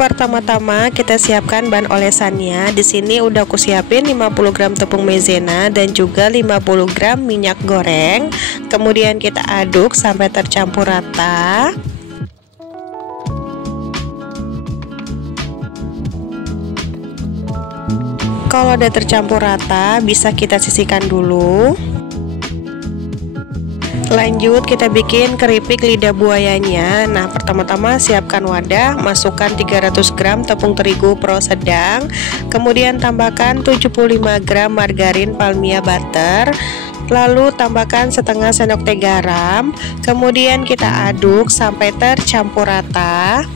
Pertama-tama kita siapkan bahan olesannya. Di sini udah aku siapin 50 gram tepung maizena dan juga 50 gram minyak goreng. Kemudian kita aduk sampai tercampur rata. Kalau udah tercampur rata, bisa kita sisihkan dulu. Lanjut kita bikin keripik lidah buayanya. Nah, pertama-tama siapkan wadah, masukkan 300 gram tepung terigu pro sedang, kemudian tambahkan 75 gram margarin Palmia butter, lalu tambahkan setengah sendok teh garam, kemudian kita aduk sampai tercampur rata.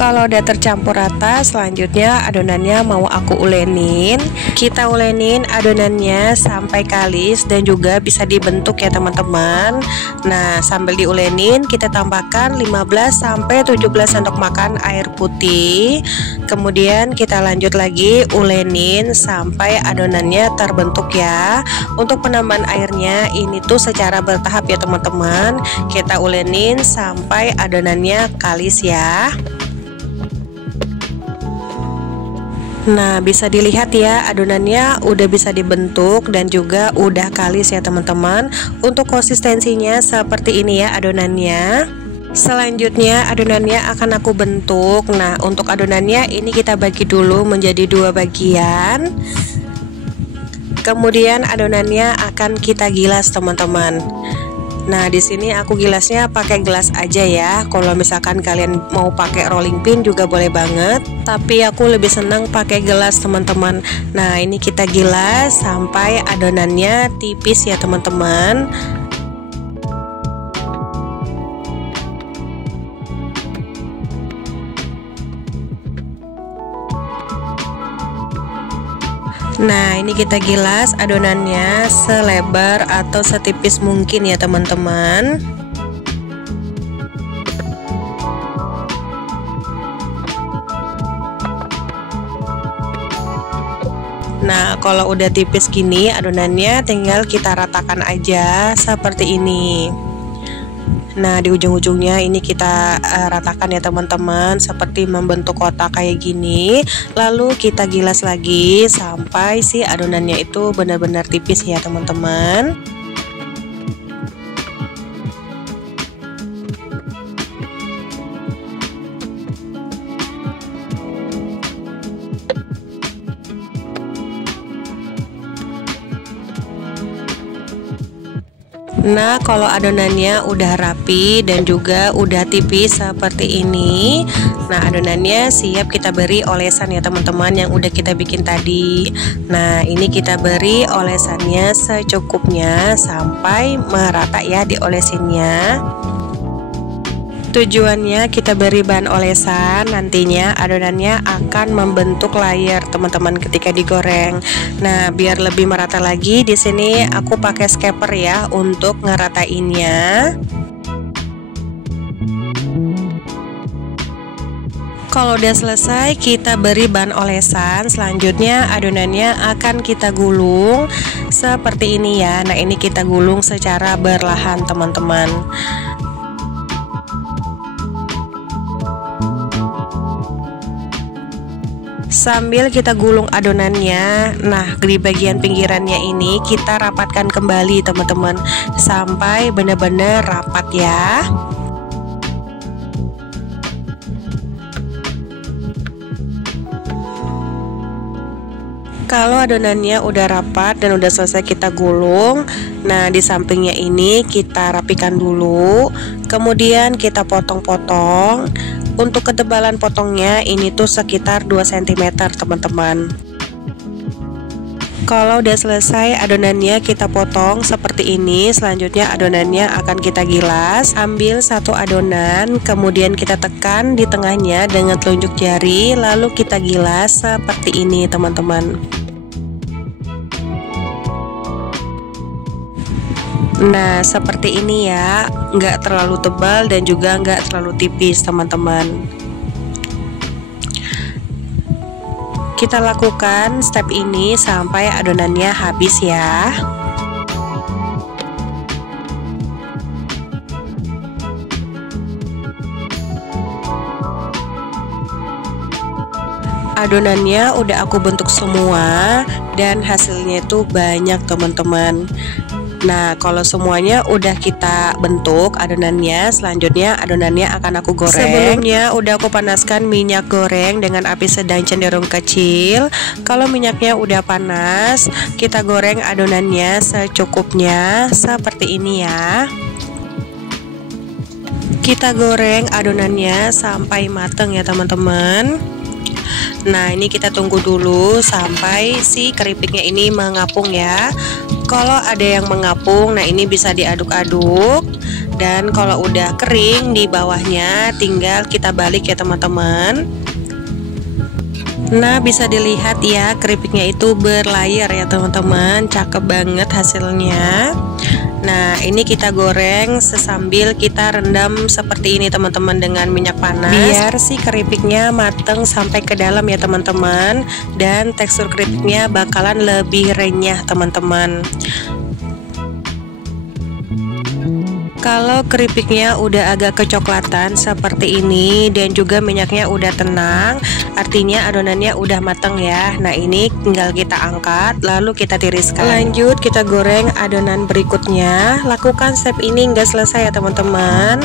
Kalau udah tercampur rata, selanjutnya adonannya mau aku ulenin. Kita ulenin adonannya sampai kalis dan juga bisa dibentuk ya teman-teman. Nah, sambil diulenin kita tambahkan 15-17 sendok makan air putih. Kemudian kita lanjut lagi ulenin sampai adonannya terbentuk ya. Untuk penambahan airnya ini tuh secara bertahap ya teman-teman. Kita ulenin sampai adonannya kalis ya. Nah, bisa dilihat ya adonannya udah bisa dibentuk dan juga udah kalis ya teman-teman. Untuk konsistensinya seperti ini ya adonannya. Selanjutnya adonannya akan aku bentuk. Nah, untuk adonannya ini kita bagi dulu menjadi 2 bagian. Kemudian adonannya akan kita gilas teman-teman. Nah, di sini aku gilasnya pakai gelas aja ya. Kalau misalkan kalian mau pakai rolling pin juga boleh banget, tapi aku lebih senang pakai gelas teman-teman. Nah, ini kita gilas sampai adonannya tipis ya teman-teman. Nah, ini kita gilas adonannya selebar atau setipis mungkin ya teman-teman. Nah, kalau udah tipis gini adonannya tinggal kita ratakan aja seperti ini. Nah, di ujung-ujungnya ini kita ratakan ya teman-teman, seperti membentuk kotak kayak gini. Lalu kita gilas lagi sampai si adonannya itu benar-benar tipis ya teman-teman. Nah, kalau adonannya udah rapi dan juga udah tipis seperti ini, nah adonannya siap kita beri olesan ya teman-teman yang udah kita bikin tadi. Nah, ini kita beri olesannya secukupnya sampai merata ya diolesinnya. Tujuannya kita beri bahan olesan, nantinya adonannya akan membentuk layer teman-teman ketika digoreng. Nah, biar lebih merata lagi di sini aku pakai scaper ya untuk ngeratainnya. Kalau udah selesai kita beri bahan olesan, selanjutnya adonannya akan kita gulung seperti ini ya. Nah, ini kita gulung secara berlahan teman-teman. Sambil kita gulung adonannya, nah di bagian pinggirannya ini kita rapatkan kembali teman-teman sampai benar-benar rapat ya. Kalau adonannya udah rapat dan udah selesai kita gulung, nah di sampingnya ini kita rapikan dulu, kemudian kita potong-potong. Untuk ketebalan potongnya ini tuh sekitar 2 cm teman-teman. Kalau udah selesai adonannya kita potong seperti ini. Selanjutnya adonannya akan kita gilas. Ambil satu adonan, kemudian kita tekan di tengahnya dengan telunjuk jari, lalu kita gilas seperti ini teman-teman. Nah, seperti ini ya, nggak terlalu tebal dan juga nggak terlalu tipis teman-teman. Kita lakukan step ini sampai adonannya habis ya. Adonannya udah aku bentuk semua dan hasilnya itu banyak teman-teman. Nah, kalau semuanya udah kita bentuk adonannya, selanjutnya adonannya akan aku goreng. Sebelumnya udah aku panaskan minyak goreng dengan api sedang cenderung kecil. Kalau minyaknya udah panas, kita goreng adonannya secukupnya seperti ini ya. Kita goreng adonannya sampai mateng ya teman-teman. Nah, ini kita tunggu dulu sampai si keripiknya ini mengapung ya. Kalau ada yang mengapung, nah ini bisa diaduk-aduk. Dan kalau udah kering di bawahnya, tinggal kita balik ya teman-teman. Nah, bisa dilihat ya, keripiknya itu berlayar ya teman-teman. Cakep banget hasilnya. Nah, ini kita goreng sesambil kita rendam seperti ini teman-teman dengan minyak panas, biar si keripiknya mateng sampai ke dalam ya teman-teman. Dan tekstur keripiknya bakalan lebih renyah teman-teman. Kalau keripiknya udah agak kecoklatan seperti ini dan juga minyaknya udah tenang, artinya adonannya udah matang ya. Nah, ini tinggal kita angkat lalu kita tiriskan. Lanjut kita goreng adonan berikutnya. Lakukan step ini nggak selesai ya teman-teman.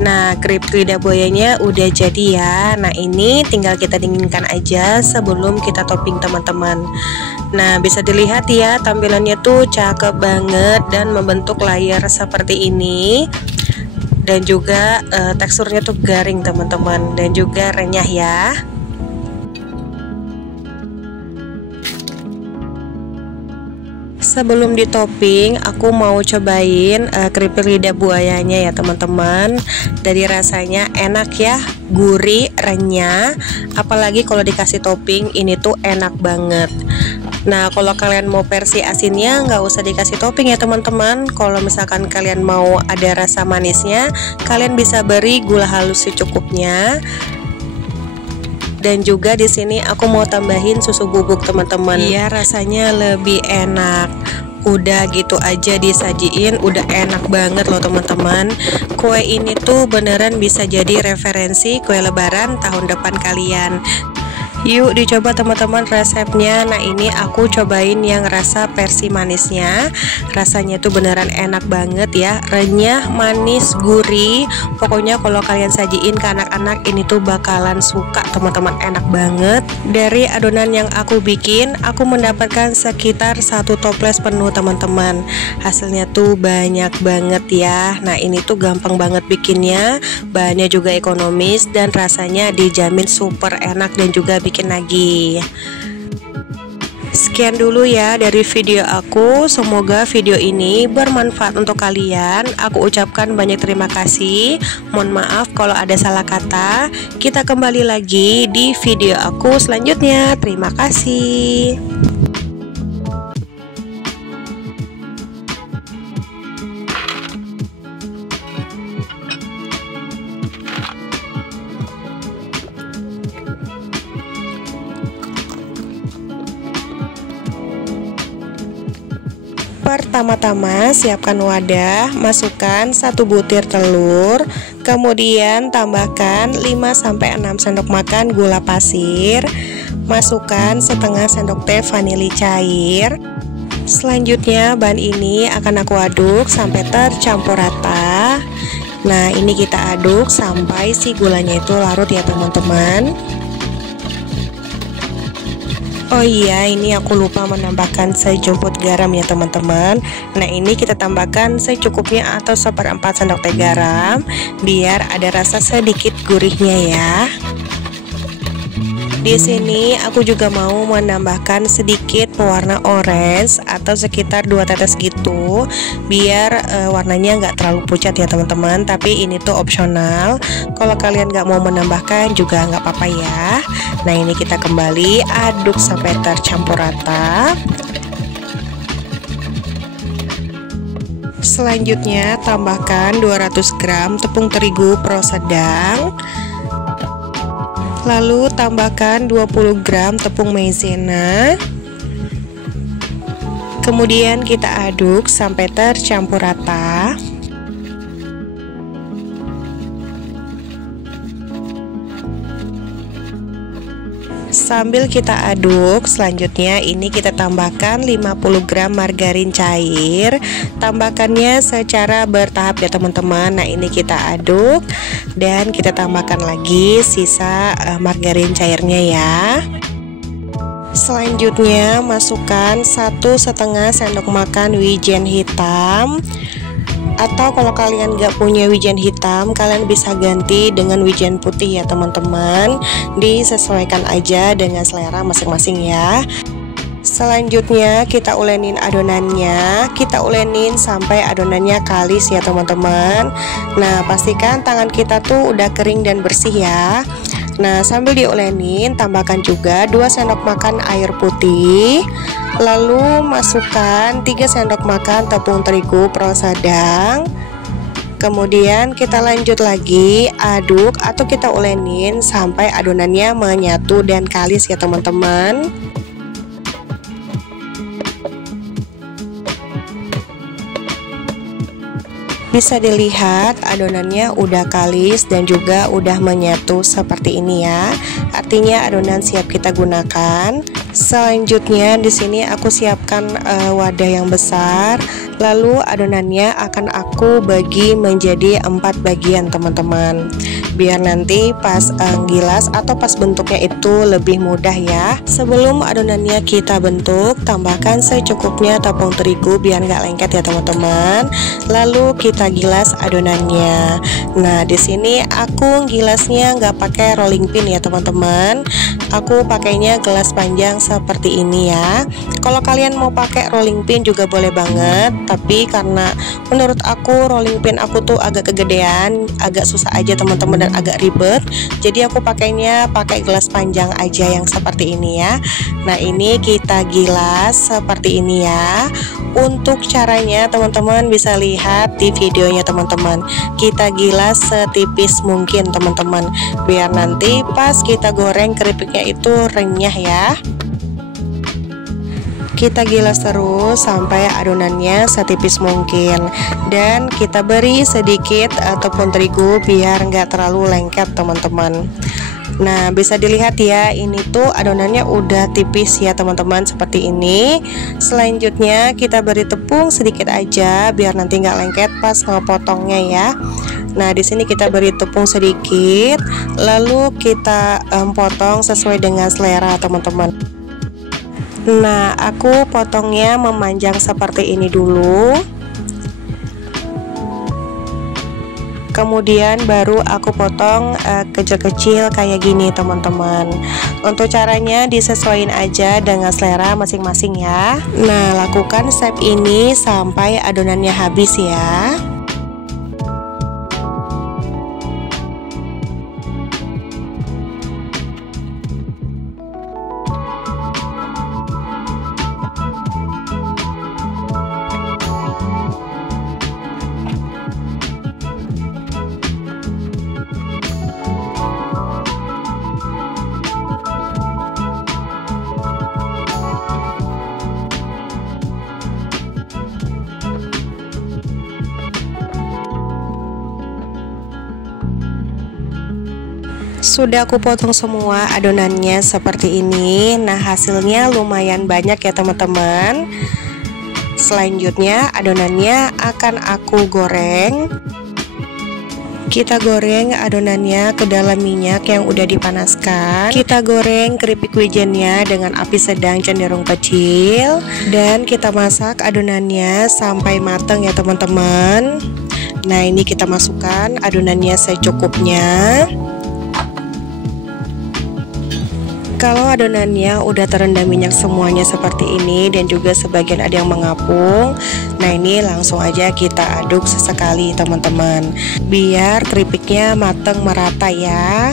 Nah, keripik lidah buayanya udah jadi ya. Nah, ini tinggal kita dinginkan aja sebelum kita topping teman-teman. Nah, bisa dilihat ya, tampilannya tuh cakep banget dan membentuk layar seperti ini. Dan juga teksturnya tuh garing teman-teman, dan juga renyah ya. Sebelum ditopping, aku mau cobain keripik lidah buayanya ya teman-teman. Dari rasanya enak ya, gurih, renyah. Apalagi kalau dikasih topping, ini tuh enak banget. Nah, kalau kalian mau versi asinnya nggak usah dikasih topping ya teman-teman. Kalau misalkan kalian mau ada rasa manisnya, kalian bisa beri gula halus secukupnya. Dan juga di sini aku mau tambahin susu bubuk teman-teman. Iya, rasanya lebih enak. Udah gitu aja disajiin, udah enak banget loh teman-teman. Kue ini tuh beneran bisa jadi referensi kue lebaran tahun depan kalian. Yuk dicoba teman-teman resepnya. Nah, ini aku cobain yang rasa versi manisnya. Rasanya tuh beneran enak banget ya, renyah, manis, gurih. Pokoknya kalau kalian sajiin ke anak-anak, ini tuh bakalan suka teman-teman, enak banget. Dari adonan yang aku bikin, aku mendapatkan sekitar 1 toples penuh teman-teman. Hasilnya tuh banyak banget ya. Nah, ini tuh gampang banget bikinnya, bahannya juga ekonomis, dan rasanya dijamin super enak dan juga bikin lagi. Sekian dulu ya dari video aku. Semoga video ini bermanfaat untuk kalian. Aku ucapkan banyak terima kasih. Mohon maaf kalau ada salah kata. Kita kembali lagi di video aku selanjutnya. Terima kasih. Pertama-tama siapkan wadah, masukkan 1 butir telur, kemudian tambahkan 5-6 sendok makan gula pasir, masukkan setengah sendok teh vanili cair. Selanjutnya bahan ini akan aku aduk sampai tercampur rata. Nah, ini kita aduk sampai si gulanya itu larut ya teman-teman. Oh iya, ini aku lupa menambahkan sejumput garam ya teman-teman. Nah, ini kita tambahkan secukupnya atau 1/4 sendok teh garam, biar ada rasa sedikit gurihnya ya. Di sini aku juga mau menambahkan sedikit pewarna orange atau sekitar 2 tetes gitu, biar warnanya nggak terlalu pucat ya teman-teman. Tapi ini tuh opsional. Kalau kalian nggak mau menambahkan juga nggak apa-apa ya. Nah, ini kita kembali aduk sampai tercampur rata. Selanjutnya tambahkan 200 gram tepung terigu pro sedang. Lalu tambahkan 20 gram tepung maizena. Kemudian kita aduk sampai tercampur rata. Sambil kita aduk, selanjutnya ini kita tambahkan 50 gram margarin cair. Tambahkannya secara bertahap ya teman-teman. Nah ini kita aduk dan kita tambahkan lagi sisa margarin cairnya ya. Selanjutnya masukkan 1,5 sendok makan wijen hitam. Atau kalau kalian gak punya wijen hitam, kalian bisa ganti dengan wijen putih ya teman-teman. Disesuaikan aja dengan selera masing-masing ya. Selanjutnya kita ulenin adonannya. Kita ulenin sampai adonannya kalis ya teman-teman. Nah pastikan tangan kita tuh udah kering dan bersih ya. Nah sambil diolenin, tambahkan juga 2 sendok makan air putih. Lalu masukkan 3 sendok makan tepung terigu pro sedang. Kemudian kita lanjut lagi aduk atau kita ulenin sampai adonannya menyatu dan kalis ya teman-teman. Bisa dilihat adonannya udah kalis dan juga udah menyatu seperti ini ya. Artinya adonan siap kita gunakan. Selanjutnya di sini aku siapkan wadah yang besar. Lalu adonannya akan aku bagi menjadi 4 bagian teman-teman. Biar nanti pas gilas atau pas bentuknya itu lebih mudah ya. Sebelum adonannya kita bentuk, tambahkan secukupnya tepung terigu biar nggak lengket ya teman-teman. Lalu kita gilas adonannya. Nah di sini aku gilasnya nggak pakai rolling pin ya teman-teman. Aku pakainya gelas panjang seperti ini ya. Kalau kalian mau pakai rolling pin juga boleh banget, tapi karena menurut aku rolling pin aku tuh agak kegedean, agak susah aja teman-teman dan agak ribet. Jadi aku pakainya pakai gelas panjang aja yang seperti ini ya. Nah ini kita gilas seperti ini ya. Untuk caranya teman-teman bisa lihat di videonya teman-teman. Kita gilas setipis mungkin teman-teman, biar nanti pas kita goreng keripiknya itu renyah ya. Kita gilas terus sampai adonannya setipis mungkin, dan kita beri sedikit tepung terigu biar nggak terlalu lengket teman-teman. Nah bisa dilihat ya, ini tuh adonannya udah tipis ya teman-teman seperti ini. Selanjutnya kita beri tepung sedikit aja biar nanti nggak lengket pas ngepotongnya ya. Nah di sini kita beri tepung sedikit, lalu kita potong sesuai dengan selera teman-teman. Nah aku potongnya memanjang seperti ini dulu. Kemudian baru aku potong kecil-kecil kayak gini teman-teman. Untuk caranya disesuaikan aja dengan selera masing-masing ya. Nah lakukan step ini sampai adonannya habis ya. Sudah aku potong semua adonannya seperti ini. Nah hasilnya lumayan banyak ya teman-teman. Selanjutnya adonannya akan aku goreng. Kita goreng adonannya ke dalam minyak yang udah dipanaskan. Kita goreng keripik wijennya dengan api sedang cenderung kecil, dan kita masak adonannya sampai matang ya teman-teman. Nah ini kita masukkan adonannya secukupnya. Kalau adonannya udah terendam minyak semuanya seperti ini dan juga sebagian ada yang mengapung, nah ini langsung aja kita aduk sesekali teman-teman, biar keripiknya mateng merata ya.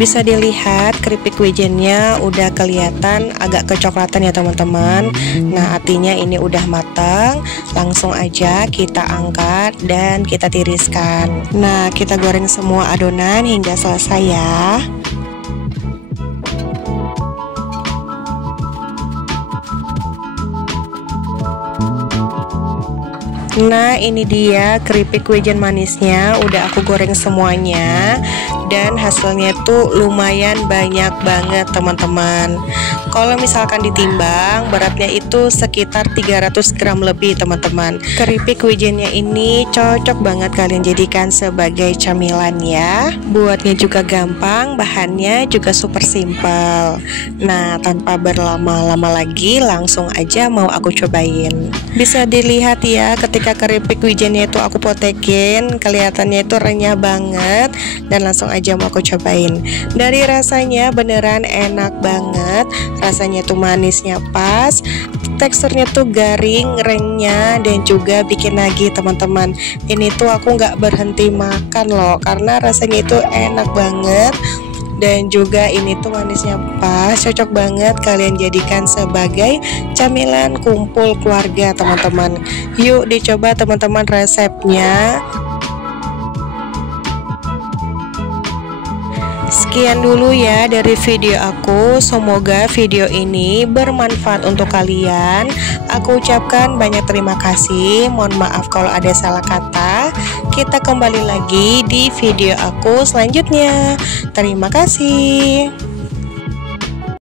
Bisa dilihat keripik wijennya udah kelihatan agak kecoklatan ya teman-teman. Nah artinya ini udah matang. Langsung aja kita angkat dan kita tiriskan. Nah kita goreng semua adonan hingga selesai ya. Nah, ini dia keripik wijen manisnya, udah aku goreng semuanya dan hasilnya tuh lumayan banyak banget teman-teman. Kalau misalkan ditimbang beratnya itu sekitar 300 gram lebih teman-teman. Keripik wijennya ini cocok banget kalian jadikan sebagai camilan ya. Buatnya juga gampang, bahannya juga super simple. Nah, tanpa berlama-lama lagi langsung aja mau aku cobain. Bisa dilihat ya, ketika keripik wijennya itu aku potekin, kelihatannya itu renyah banget dan langsung aja mau aku cobain. Dari rasanya beneran enak banget, rasanya tuh manisnya pas, teksturnya tuh garing, renyah dan juga bikin nagih teman-teman. Ini tuh aku nggak berhenti makan loh karena rasanya itu enak banget. Dan juga ini tuh manisnya pas, cocok banget kalian jadikan sebagai camilan kumpul keluarga teman-teman. Yuk dicoba teman-teman resepnya. Sekian dulu ya dari video aku, semoga video ini bermanfaat untuk kalian. Aku ucapkan banyak terima kasih, mohon maaf kalau ada salah kata. Kita kembali lagi di video aku selanjutnya. Terima kasih.